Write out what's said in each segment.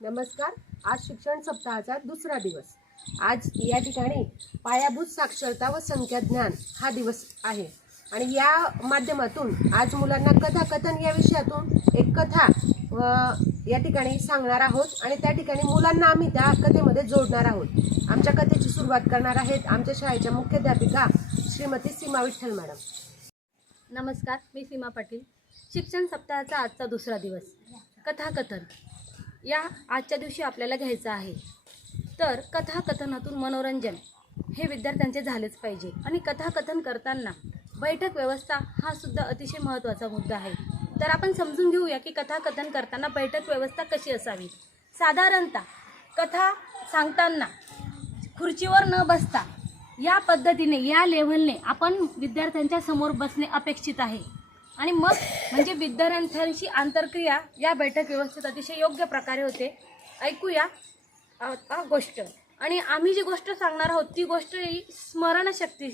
नमस्कार. आज शिक्षण सप्ताहाचा दुसरा दिवस. आज या ठिकाणी पायाभूत साक्षरता व संख्याज्ञान हा दिवस आहे आणि या माध्यमातून आज मुलांना कथाकथन या विषयातून एक कथा या ठिकाणी सांगणार आहोत आणि त्या ठिकाणी मुलांना आम्ही त्या कथेमध्ये जोडणार आहोत. आमच्या कथेची सुरुवात करणार आहेत आमच्या शाळेच्या मुख्याध्यापिका श्रीमती सीमा विठ्ठल मॅडम. नमस्कार, मी सीमा पाटील. शिक्षण सप्ताहाचा आजचा दुसरा दिवस. कथाकथन या आजच्या दिवशी आपल्याला घ्यायचं आहे. तर कथाकथनातून मनोरंजन हे विद्यार्थ्यांचे झालेच पाहिजे आणि कथाकथन करताना बैठक व्यवस्था हा सुद्धा अतिशय महत्त्वाचा मुद्दा आहे. तर आपण समजून घेऊया की कथाकथन करताना बैठक व्यवस्था कशी असावी. साधारणतः कथा सांगताना खुर्चीवर न बसता या पद्धतीने या लेव्हलने आपण विद्यार्थ्यांच्या समोर बसणे अपेक्षित आहे आणि मग म्हणजे विद्यार्थ्यांशी आंतरक्रिया या बैठक व्यवस्थेत अतिशय योग्य प्रकारे होते. ऐकूया गोष्ट आणि आम्ही जी गोष्ट सांगणार आहोत ती गोष्ट ही स्मरणशक्ती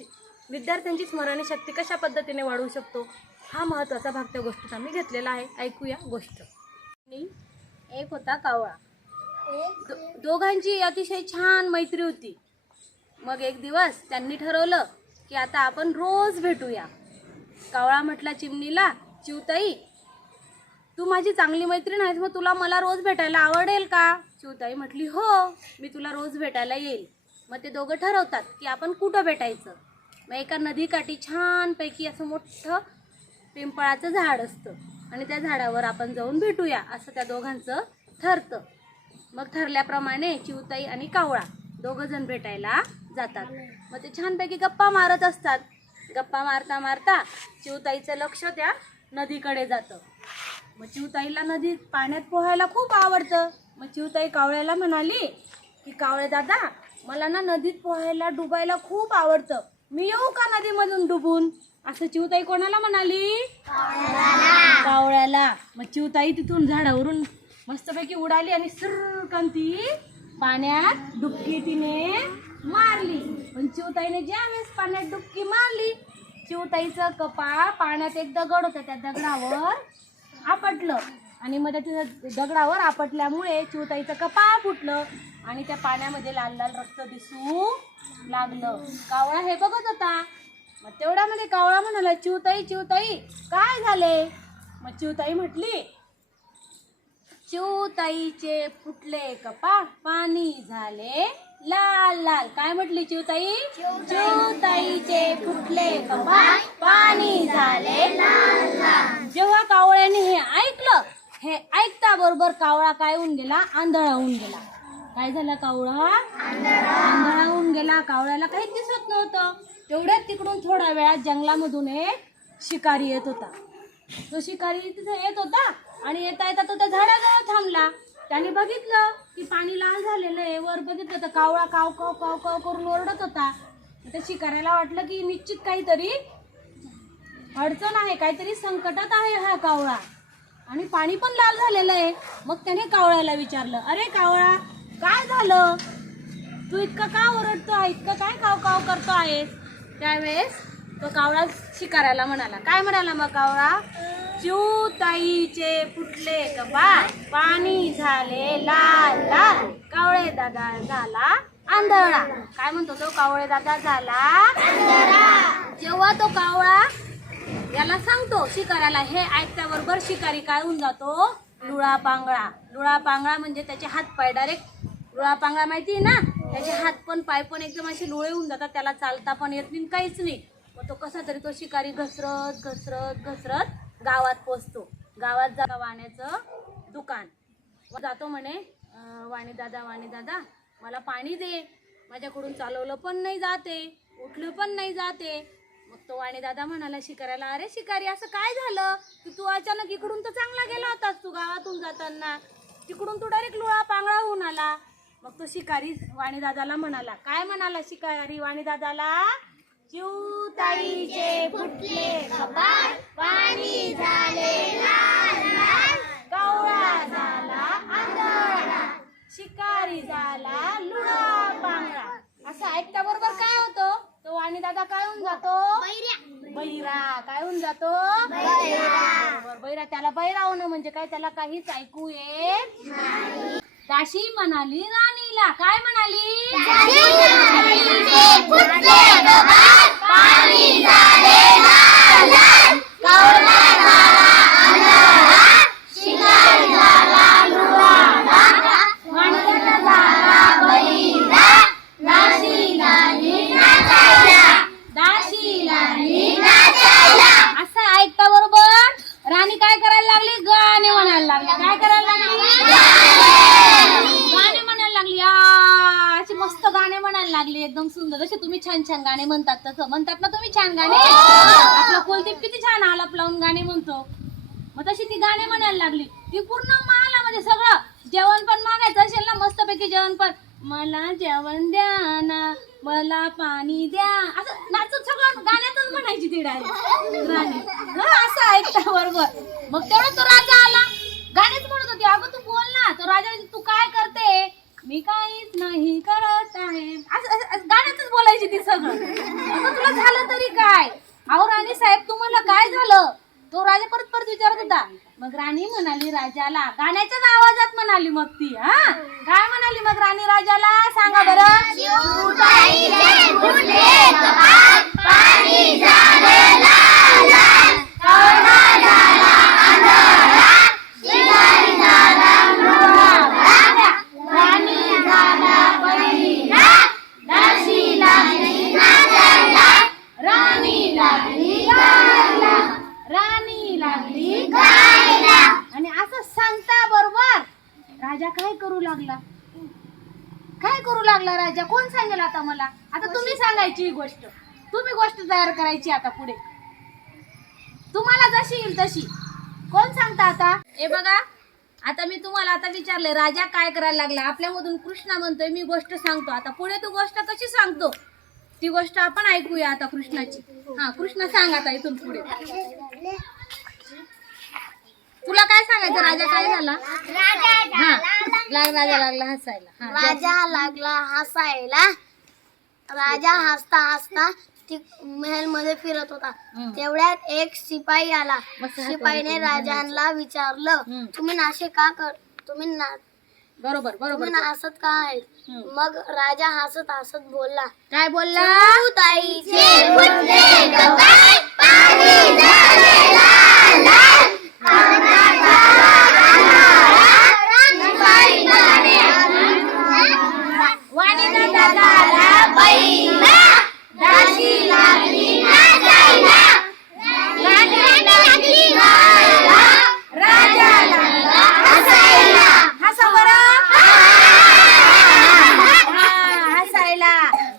विद्यार्थ्यांची स्मरणशक्ती कशा पद्धतीने वाढवू शकतो हा महत्त्वाचा भाग त्या गोष्टीत आम्ही घेतलेला आहे. ऐकूया गोष्ट. एक होता कावळा. दोघांची अतिशय छान मैत्री होती. मग एक दिवस त्यांनी ठरवलं की आता आपण रोज भेटूया. कावळा म्हटला चिमणीला, चिवताई तू माझी चांगली मैत्रीण आहेस, मग तुला मला रोज भेटायला आवडेल का? चिवताई म्हटली हो, मी तुला रोज भेटायला येईल. मग ते दोघं ठरवतात की आपण कुठं भेटायचं. मग एका नदीकाठी छानपैकी असं मोठं पिंपळाचं झाड असतं आणि त्या झाडावर आपण जाऊन भेटूया असं त्या दोघांचं ठरतं. मग ठरल्याप्रमाणे चिवताई आणि कावळा दोघं जण भेटायला जातात. मग ते छानपैकी गप्पा मारत असतात. गप्पा मारता मारता चिवताईचं लक्ष त्या नदीकडे जातं. मग चिवताईला नदीत पाण्यात पोहायला खूप आवडतं. मग चिवताई कावळ्याला म्हणाली की कावळे दादा, मला ना नदीत पोहायला डुबायला खूप आवडतं, मी येऊ का नदीमधून डुबून? असं चिवताई कोणाला म्हणाली? कावळ्याला. मग चिवताई तिथून झाडावरून मस्तपैकी उडाली आणि सर्रकन ती पाण्यात डुबकी तिने मारली. पण चिवताईने ज्यावेळेस पाण्यात डुबकी मारली चिवताईचं कपाळ पाण्यात एक दगड होता त्या दगडावर आपटलं आणि मग त्या दगडावर आपटल्यामुळे चिवताईचं कपाळ फुटलं आणि त्या पाण्यामध्ये लाल लाल रक्त दिसू लागलं. कावळा हे बघत होता. मग तेवढ्यामध्ये कावळा म्हणाला, चिवताई चिवताई काय झाले? मग चिवताई म्हटली, चिवताईचे फुटले कपाळ पाणी झाले लाल लाल. काय म्हटली चिवताई? चिवताईचे फुटले कपाळ पाणी झाले लाल लाल. जेव्हा कावळ्याने हे ऐकलं, हे ऐकता बरोबर कावळा काय होऊन गेला? आंधळा होऊन गेला. काय झालं? कावळा आंधळा होऊन गेला. कावळ्याला काहीच दिसत नव्हतं. तेवढ्यात तिकडून थोड्या वेळात जंगलामधून एक शिकारी येत होता. तो शिकारी तिथे येत होता आणि येता येता तो त्या झाडाजवळ थांबला. त्याने बघितलं की पाणी लाल झालेलं आहे. वर बघितलं तर कावळा काव काव काव काव करून ओरडत होता. त्या शिकाऱ्याला वाटलं की निश्चित काहीतरी अडचण आहे, काहीतरी संकटात आहे हा कावळा आणि पाणी पण लाल झालेलं आहे. मग त्याने कावळ्याला विचारलं, अरे कावळा काय झालं, तू इतका का ओरडतो आहे, इतकं काय काव काव करतो आहेस? त्यावेळेस तो कावळा शिकाऱ्याला म्हणाला, काय म्हणाला मग कावळा? चिवताईचे फुटले कपाळ पाणी झाले लाल लाल, कावळे दादा झाला आंधळा. काय म्हणतो तो? कावळे दादा झाला आंधळा. जेव्हा तो कावळा याला सांगतो शिकाऱ्याला, हे ऐकल्याबरोबर शिकारी काय होऊन जातो? लुळा पांगळा. लुळा पांगळा म्हणजे त्याचे हात पाय डायरेक्ट लुळा पांगळा माहिती आहे ना, त्याचे हात पण पाय पण एकदम असे लुळे होऊन जातात. त्याला चालता पण येत नाही, काहीच नाही. मग तो कसा तरी तो शिकारी घसरत घसरत घसरत गावात पोचतो. गावात जा वाण्याचं दुकान जातो. म्हणे वाणी दादा मला पाणी दे, माझ्याकडून चालवलं पण नाही जाते, उठलं पण नाही जाते. मग तो वाणी दादा म्हणाला शिकाऱ्याला, अरे शिकारी असं काय झालं की तू अचानक इकडून तर चांगला गेला होतास, तू गावातून जाताना तिकडून तू डायरेक्ट लुळा पांगळा होऊन आला. मग तो शिकारी वाणी दादाला म्हणाला, काय म्हणाला शिकारी वाणी दादाला? चिवताईचे फुटले कपाळ पाणी झाले लाल लाल, कावळा झाला आंधळा, शिकारी झाला लुळा पांगळा. असं ऐकता बरोबर काय होतं? तो वाणी दादा काय होऊन जातो? बहिरा. काय होऊन जातो? बहिरा. त्याला बहिरा होणं म्हणजे काय? त्याला काहीच ऐकू येत नाही. दाशी म्हणाली राणीला, काय म्हणाली? असं ऐकता बरोबर राणी काय करायला लागली? गाणे म्हणायला लागली. काय करायला लागली? गाणे म्हणायला लागली. अशी मस्त गाणे म्हणायला लागली, एकदम सुंदर. जसे तुम्ही छान छान गाणे म्हणतात तसं म्हणतात ना तुम्ही छान गाणे. आपला कुलदीप किती छान आलाप लावून गाणे म्हणतो, मग तशी ती गाणे म्हणायला लागली. ती पूर्ण म्हणजे सगळं जेवण पण मागायचं असेल ना, मस्तपैकी जेवण पण, मला जेवण द्या ना, मला पाणी द्या, असं नाचत सगळं गाण्यातच म्हणायची ती डायरेक्ट राणी. असं ऐकता बरोबर. मग तेव्हा तो राजा आला, गाणेच म्हणत होती. अगं तू बोल ना. तो राजा तू काय करते? मी काहीच नाही करत आहे. असं गाण्यातच बोलायची ती सगळं. अगं तुला झालं तरी काय? अहो राणी साहेब तुम्हाला काय झालं? तो राजा परत परत विचारत होता. मग राणी म्हणाली राजाला, गाण्याच्याच आवाजात म्हणाली मग ती. काय म्हणाली मग राणी राजाला? सांगा बरं. आणि असं सांगता बरोबर राजा काय करू लागला? काय करू लागला राजा? कोण सांगेल आता मला? आता तुम्ही सांगायची ही गोष्ट, तुम्ही गोष्ट तयार करायची आता पुढे, तुम्हाला जशी येईल तशी. कोण सांगता आता? हे बघा, आता मी तुम्हाला आता विचारले राजा काय करायला लागला. आपल्यामधून कृष्णा म्हणतोय मी गोष्ट सांगतो. आता पुढे तू गोष्ट कशी सांगतो ती गोष्ट आपण ऐकूया आता कृष्णाची. कृष्णा सांग आता इथून पुढे. तुला काय सांगायचं? राजा काय झाला? राजा लागला हसायला. राजा लागला हसायला. राजा हसता हसता ती महल मध्ये फिरत होता. तेवढ्यात एक शिपाई आला. शिपाईने राजांना विचारलं, तुम्ही नाशे का कर तुम्ही बरोबर बरोबर हसत का आहे? मग राजा हसत हसत बोलला, काय बोलला? ताईचे फुटले कपाळ, पाणी झाले लाल लाल.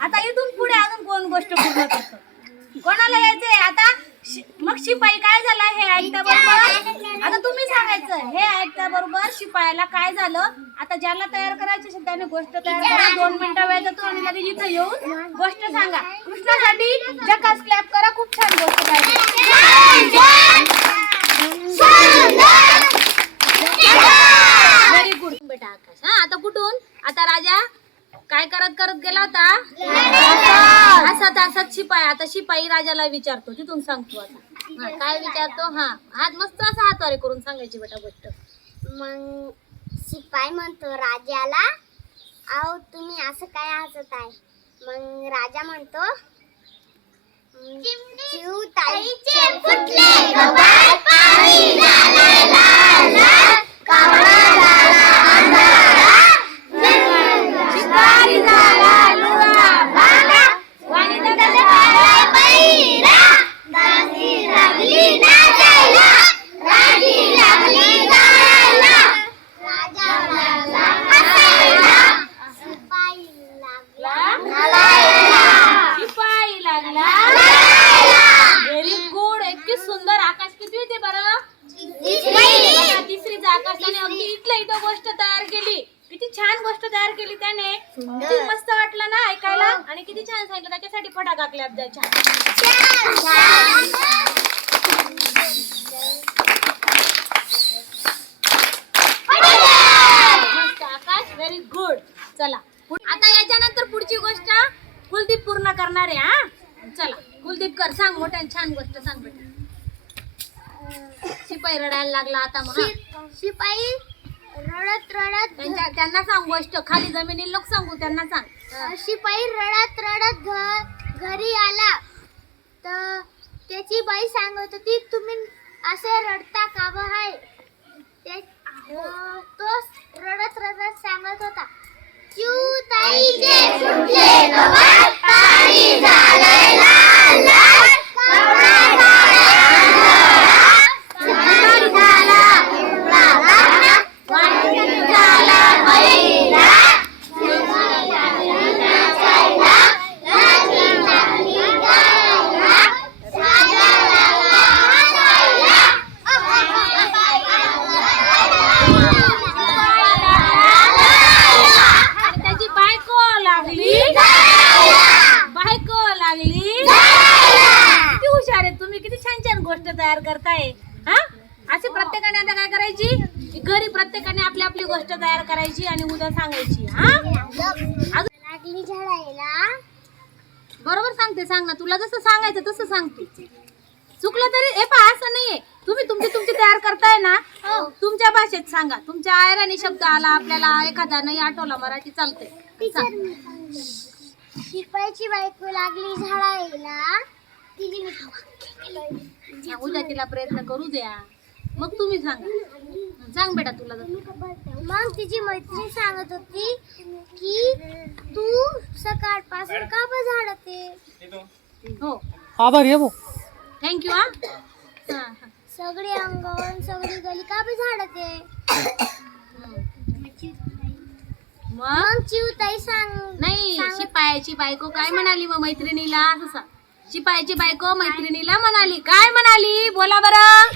आता इथून पुढे अजून कोण गोष्ट पूर्ण करतो? कोणाला यायचंय आता? मग शिपाई काय झाला हे ऐकता बरोबर. आता तुम्ही सांगायचं हे ऐकता बरोबर शिपायाला काय झालं. आता ज्याला तयार करायचं असेल त्याने गोष्ट तयार करा. 2 मिनिटं वेळ देतो आणि लगेच इथं येऊन गोष्ट सांगा. कृष्णासाठी जकास क्लॅप करा. खूप छान गोष्ट पाहिजे. व्हेरी गुड बेटा आकाश. आता कुठून? आता राजा काय करत करत गेला होता? हसत हसत शिपाई. आता शिपाई राजाला विचारतो, तिथून सांगतो आता. काय विचारतो? आज मस्त असा हातवारे करून सांगायची बेटा गोष्ट. मग शिपाई म्हणतो राजाला, अहो तुम्ही असं काय हसत आहे? मग राजा म्हणतो, चिवताईचे फुटले कपाळ, पाणी झाले लाल लाल. कावळा झाला अंधारा, शिकारी झाला लुळा भाला. वाणीला झाला बैरा, दासी लागली नाचायला, राणी लागली गायला. राजा लागला हसायला, शिपाई लागला नालायला. शिपाई लागला. Very good. इतकी सुंदर. आकाश किती होते बरं? तिसरीचा आकाश. त्याने अगदी इथल्या इथं गोष्ट तयार केली. किती छान गोष्ट तयार केली त्याने. किती मस्त वाटलं ना ऐकायला. आणि किती छान सांगितलं. त्याच्यासाठी फटाका क्लॅप द्या. मस्त आकाश. Very good. चला आता याच्यानंतर पुढची गोष्ट कुलदीप पूर्ण करणार आहे. चला कुलदीप कर. सांग मोठ्या छान गोष्ट सांग बेटा. शिपाई रडायला लागला आता. मग शिपाई रडत रडत त्यांना सांग गोष्ट, खाली जमिनीला नको सांगू, त्यांना सांग. शिपाई रडत रडत घरी आला तर त्याची बाई सांगत होती तुम्ही असे रडता का बहाय. तो रडत रडत सांगत होता चिऊताईचे फुटले गवत, पाणी झालंय लाल लाल, कवडा झाला पिवळा झाला, वाटणी झाला बैला, नाचायला, नाची नाचली गायला, राजा लागला हसायला. त्याची बायको लागली, बायको लागली. किती हुशार आहे तुम्ही, किती छान छान गोष्ट तयार करताय. हा, अशी प्रत्येकाने आता काय करायची, घरी प्रत्येकाने आपली आपली गोष्ट तयार करायची आणि उद्या सांगायची. हा, लागली झाडायला. बरोबर सांगते, सांग ना, तुला जसं सांगायचं तसं सांगते. चुकलं तरी हे पहा, असं नाहीये, तुम्ही तुमची तयार करताय ना, तुमच्या भाषेत सांगा. तुमच्या आयराणी शब्द आला, आपल्याला एखादा नाही आठवला मराठी चालते. शिपाईची बायको लागली झाडायला. उद्या तिला प्रयत्न करू द्या, मग तुम्ही सांगा. सांग बेटा, तुला मग तिची मैत्रीण सांगत होती की तू सकाळपासून का बरं झाडते. हो, आभार आहे भाऊ. थँक्यू. हा, सगळी अंगण सगळी गली का बरं झाडते. मग चिऊताई नाही, शिपायाची बायको काय म्हणाली मग मैत्रिणीला, असं सांग. शिपायाची बायको मैत्रिणीला म्हणाली, काय म्हणाली, बोला बरं.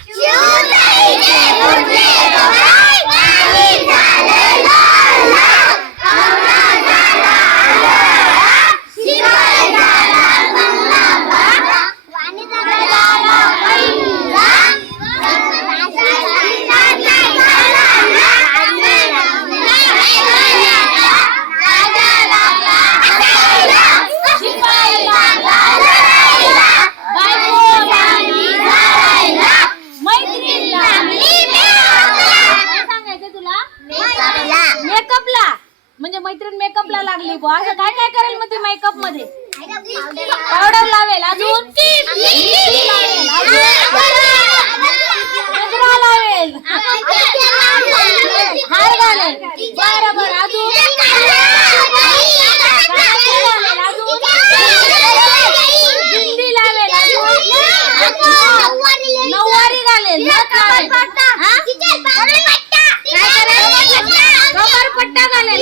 मेकअपला, म्हणजे मैत्रीण मेकअपला लागली बुवा, असं काय काय करेल मग ती मेकअप मध्ये. पावडर लावेल, अजून गजरा लावेल, हार घालेल, बरोबर, अजून बिंदी लावेल, अजून नऊवारी घालेल, नथ लावेल, कमरपट्टा घालेल,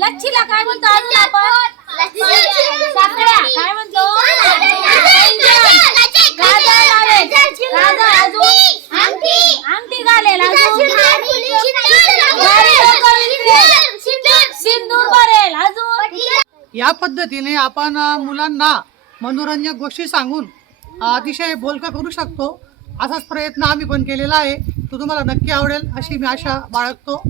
लच्छीला काय म्हणतो अजून आपण, साखळ्या काय म्हणतो, काजळ लावेल, काजळ, अजून अंगठी घालेल, अजून सिंदूर भरेल, अजून. या पद्धतीने आपण मुलांना मनोरंजक गोष्टी सांगून अतिशय बोलका करू शकतो. असाच प्रयत्न आम्ही पण केलेला आहे, तो तुम्हाला नक्की आवडेल अशी मी आशा बाळगतो.